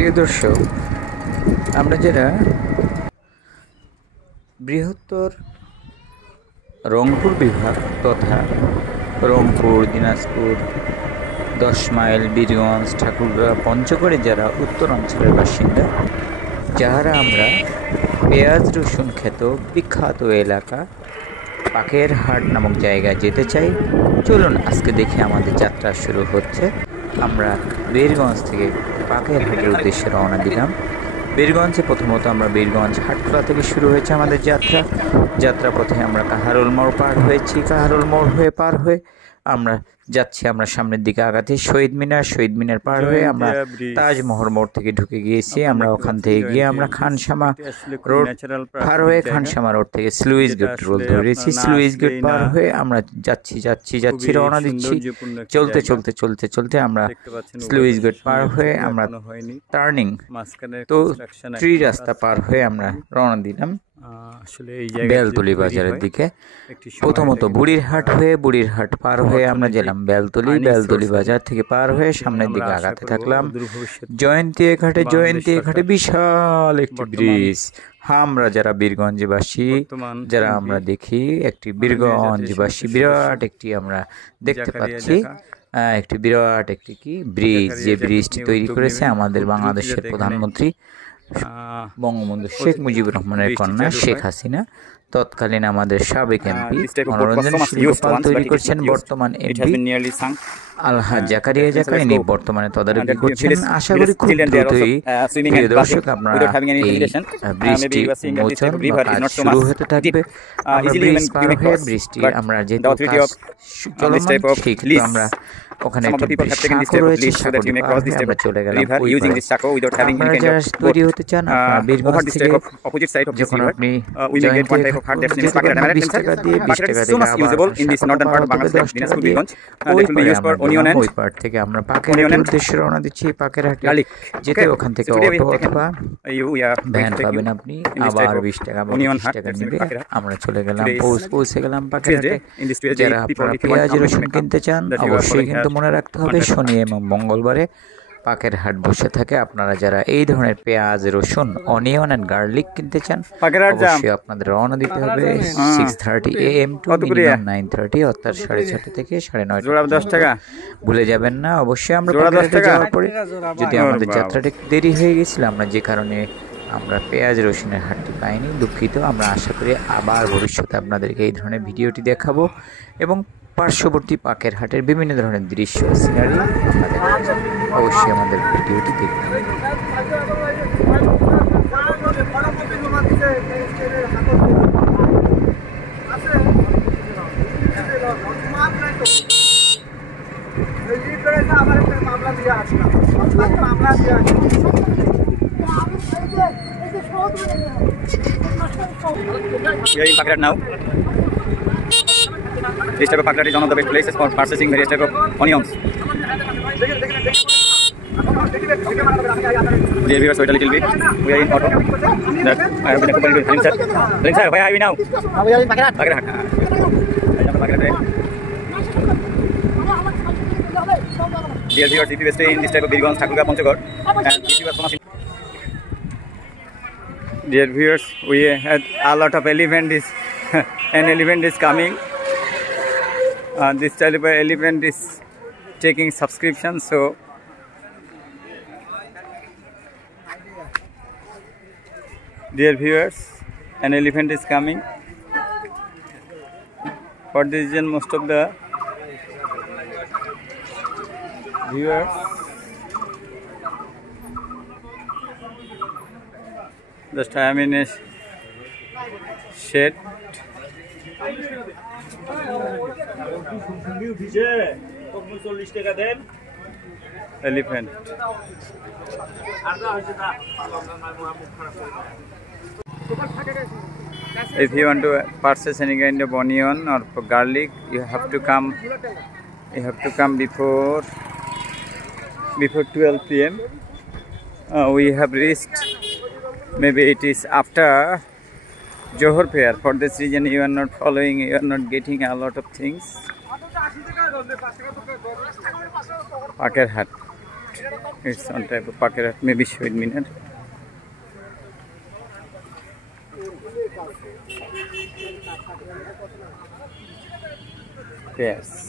প্রিয় দর্শক, আমরা যারা বৃহত্তর রংপুর বিভাগ তথা রংপুর, দিনাজপুর, 10 মাইল, বীরগঞ্জ, ঠাকুরগাঁও, পঞ্চগড়ে যারা উত্তরাঞ্চলের বাসিন্দা, যারা আমরা পেঁয়াজ রসুন খ্যাত বিখ্যাত এলাকা পাকের হাট নামক জায়গায় যেতে চাই, চলুন আজকে দেখে আমাদের যাত্রা শুরু হচ্ছে। আমরা বীরগঞ্জ থেকে পাকের হাটের উদ্দেশ্যে রওনা দিলাম। বীরগঞ্জে প্রথমত আমরা বীরগঞ্জ হাটখোলা থেকে শুরু হয়েছে আমাদের যাত্রা পথে আমরা কাহারোল মোড় পার হয়েছি। কাহারোল মোড় হয়ে পার হয়ে আমরা যাচ্ছি আমরা সামনের দিকে আগাতে শহীদ মিনার পার হয়ে আমরা তাজমহল মোড় থেকে ঢুকে গিয়েছি। আমরা ওখান থেকে গিয়ে আমরা খানসামা রোড পার হয়ে খানসামা রোড থেকে স্লুইস গেট রোড ধরেছি। স্লুইস গেট পার হয়ে আমরা যাচ্ছি রওনা দিচ্ছি। চলতে আমরা স্লুইস গেট পার হয়ে আমরা টার্নিং তো ট্রি রাস্তা পার হয়ে আমরা রওনা দিলাম বেলতলি বাজারের দিকে। প্রথমত বুড়িরহাট পার হয়ে আমরা গেলাম বেলতলি বাজার থেকে পার হয়ে সামনের দিকে আগাতে থাকলাম। জয়ন্তী ঘাটে বিশাল একটি ব্রিজ। আমরা যারা বীরগঞ্জবাসী, যারা আমরা দেখি একটি বীরগঞ্জবাসী বিরাট একটি আমরা দেখতে পাচ্ছি একটি বিরাট একটি ব্রিজ, যে ব্রিজটি তৈরি করেছে আমাদের বাংলাদেশের প্রধানমন্ত্রী বঙ্গবন্ধু শেখ মুজিবুর রহমানের কন্যা শেখ হাসিনা, তৎকালীন আমাদের সাবেক এমপি মনোরঞ্জন শিল্পপাল তৈরি করছেন। বর্তমান এমপি আলহাজ জাকারিয়া ইনি বর্তমানে তদারকি করছেন। আশা করি খুব দ্রুতই প্রিয় দর্শক আপনারা এই বৃষ্টি মোচন কাজ শুরু হতে থাকবে। আমরা ব্রিজ পার হয়ে বৃষ্টি আমরা যেহেতু চলমান সেই ক্ষেত্রে আমরা ওখানে সাঁকো রয়েছে, আমরা চলে গেলাম। আপনারা যারা তৈরি হতে চান বীরগঞ্জ থেকে যখন আপনি 20 টাকা দিয়ে 10 টাকা ওই পার্ট থেকে আমরা পাকের হাটের উদ্দেশ্যে রওনা দিচ্ছি। পাকের হাটে যেতে ওখান থেকে অটো অথবা ভ্যান পাবেন আপনি, আবার 20 টাকা নেবে। আমরা চলে গেলাম, পৌঁছে গেলাম পাকের হাটে। যারা আপনারা পেঁয়াজ রসুন কিনতে চান অবশ্যই কিন্তু মনে রাখতে হবে শনি এবং মঙ্গলবারে পাকের হাট বসে থাকে। আপনারা যারা এই ধরনের পেঁয়াজ রসুন, অনিয়ন এন্ড গার্লিক কিনতে চান অবশ্যই আপনাদের রওনা দিতে হবে 6:30 AM টু 9:30, অর্থাৎ 6:30 থেকে 9:30। ভুলে যাবেন না অবশ্যই। আমরা পাকের হাটে যাওয়ার পরে যদি আমাদের যাত্রাটা দেরি হয়ে গেছিল, আমরা যে কারণে আমরা পেঁয়াজ রসুনের হাটটি পাইনি, দুঃখিত। আমরা আশা করি আবার ভবিষ্যতে আপনাদেরকে এই ধরনের ভিডিওটি দেখাবো এবং পার্শ্ববর্তী পাকের হাটের বিভিন্ন ধরনের দৃশ্য সিনারি অবশ্যই আমাদের ভিডিওটি দেখবেন। Now this type of pakra is one of the best places for purchasing various type of onions. Dear viewers, wait a little bit. We are in auto. That I have been accompanied with Halim sir, where are we now? We are in Pakra. Dear viewers, if you stay in this type of Birigonj, ठाकुरगाঁও, Panchagor, and if you are from dear viewers, we had a lot of an elephant is coming. This type of elephant is taking subscription, so dear viewers, an elephant is coming. For this reason, most of the viewers just I am in a shed. Elephant. If you want to purchase any kind of onion or garlic, you have to come before 12 PM. We have reached, maybe it is after Johor Fair. For this reason, you are not following, you are not getting a lot of things. পাকের হাট। It's on type of Pakirat, maybe Shahid Minar. Yes.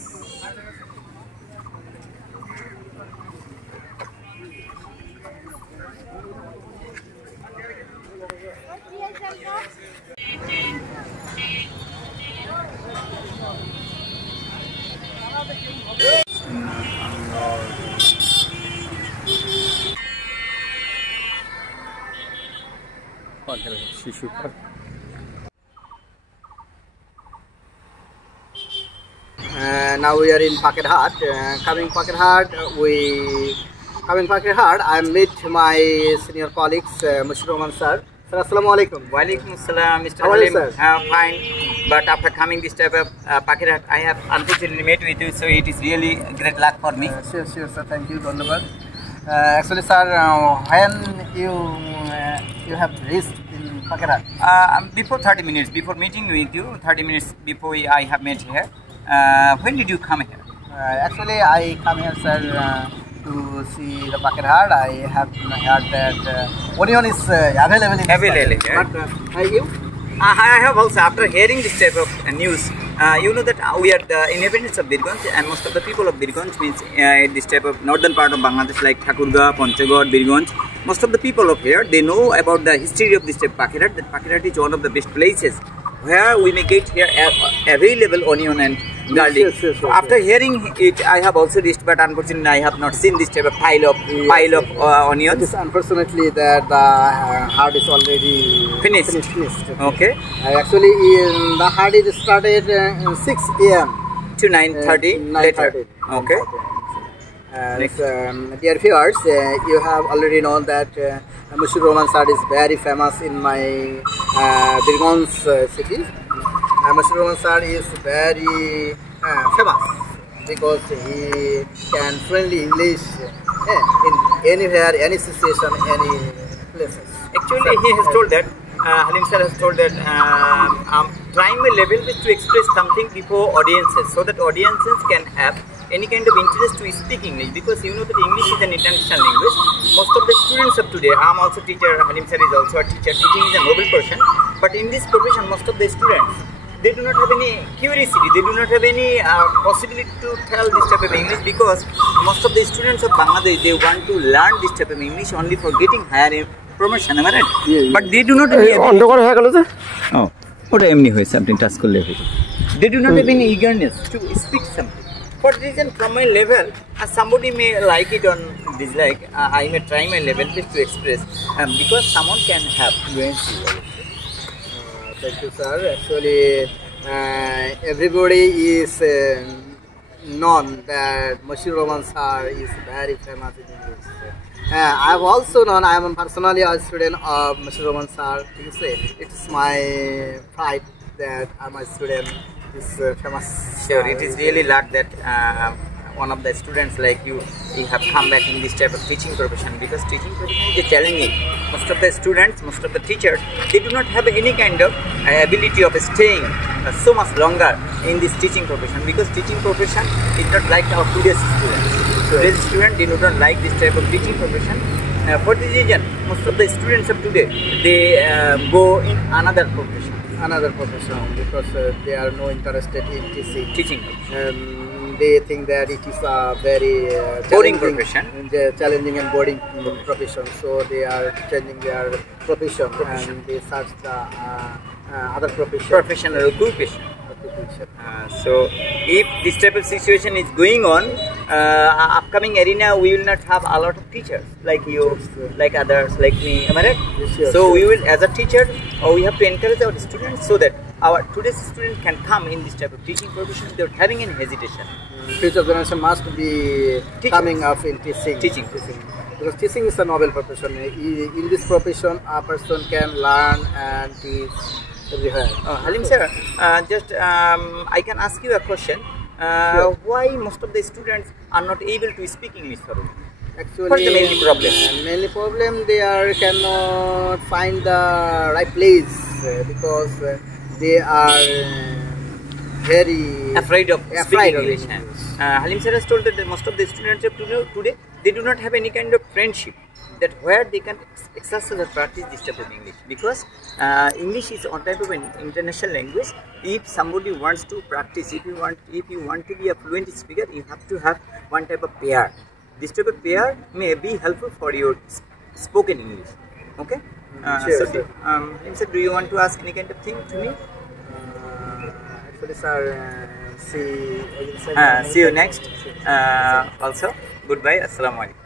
Shishu Park. Now we are in Pakirhat. Coming Pakirhat, I meet my senior colleagues, Mr. Roman sir. Sir, assalamu alaikum. Walaikum Assalam, Mr. How are you, Halim. sir? Fine. But after coming this type of Pakirat, I have unfortunately met with you, so it is really great luck for me. Sure, sir. Thank you. Dhanyabad. Actually, sir, when you have reached in Pakirhat? Before 30 minutes, before meeting with you, 30 minutes before I have met here. When did you come here? Actually, I come here, sir, to see the Pakirhat. I have heard that onion is available in Available, this yeah. But you? I have also, after hearing this type of news, you know that we are the inhabitants of Birgunj, and most of the people of Birgunj means this type of northern part of Bangladesh like Thakurga, Panchagod, Birgunj. Most of the people of here, they know about the history of this type of Pakirhat. That Pakirhat is one of the best places where we may get here available onion and garlic. Yes. After hearing it, I have also reached, but unfortunately I have not seen this type of pile of onions. It is unfortunately that the hard is already Finished. Okay. Actually, the hard is started 6 a.m. To 9:30 later. Okay. Next. Dear viewers, you have already known that Mr. Roman sir is very famous in my Birgunj city. Mr. Roman sir is very famous because he can fluently English in anywhere, any situation, any places. Actually, he has told that, Halim sir has told that trying my level is to express something before audiences so that audiences can have any kind of interest to speak English, because you know that English is an international language. Most of the students of today, I am also a teacher, Halim sir is also a teacher, teaching is a noble profession, but in this profession most of the students, they do not have any curiosity, they do not have any possibility to tell this type of English, because most of the students of Bangladesh, they want to learn this type of English only for getting higher promotion, am I right? Yeah. But they do not have they do not have any eagerness to speak something. For reason from my level, somebody may like it or dislike, I may try my level best to express, because someone can have fluency. Thank you, sir. Actually, everybody is known that Mr. Roman sir is very famous in English. I have also known, I am personally a student of Mr. Roman sir. It's my pride that I am a student. Is famous. Sure, it is really luck that one of the students like you have come back in this type of teaching profession, because teaching profession is challenging. Most of the students, most of the teachers, they do not have any kind of ability of staying so much longer in this teaching profession, because teaching profession is not like our today's students. Today's students, they do not like this type of teaching profession. For this reason, most of the students of today, they go in another profession. Because they are no interested in Teaching. They think that it is a very boring profession. Challenging and boring profession. So they are changing their profession. And they search the other Professional occupation. So if this type of situation is going on, upcoming arena we will not have a lot of teachers like you, like others, like me, am I right? Yes, so we will, as a teacher, we have to encourage our students so that our today's students can come in this type of teaching profession without having any hesitation. Future generation must be Teachers. coming up in teaching. Because teaching is a noble profession. In this profession, a person can learn and teach everywhere. Halim sir, I can ask you a question. Sure. Why most of the students are not able to speak English thoroughly? Actually, What's the main problem? Mainly problem they cannot find the right place because they are very Afraid of speaking English. Halim sir has told that most of the students of today they do not have any kind of friendship that where they can exercise or practice this type of English, because English is one type of an international language. If somebody wants to practice, if you want to be a fluent speaker, you have to have one type of pair. This type of pair may be helpful for your spoken English. Okay. Sure, So, sir. Halim sir, do you want to ask any kind of thing to me? Actually, sir, see See you next. Also, goodbye. Assalamu alaikum.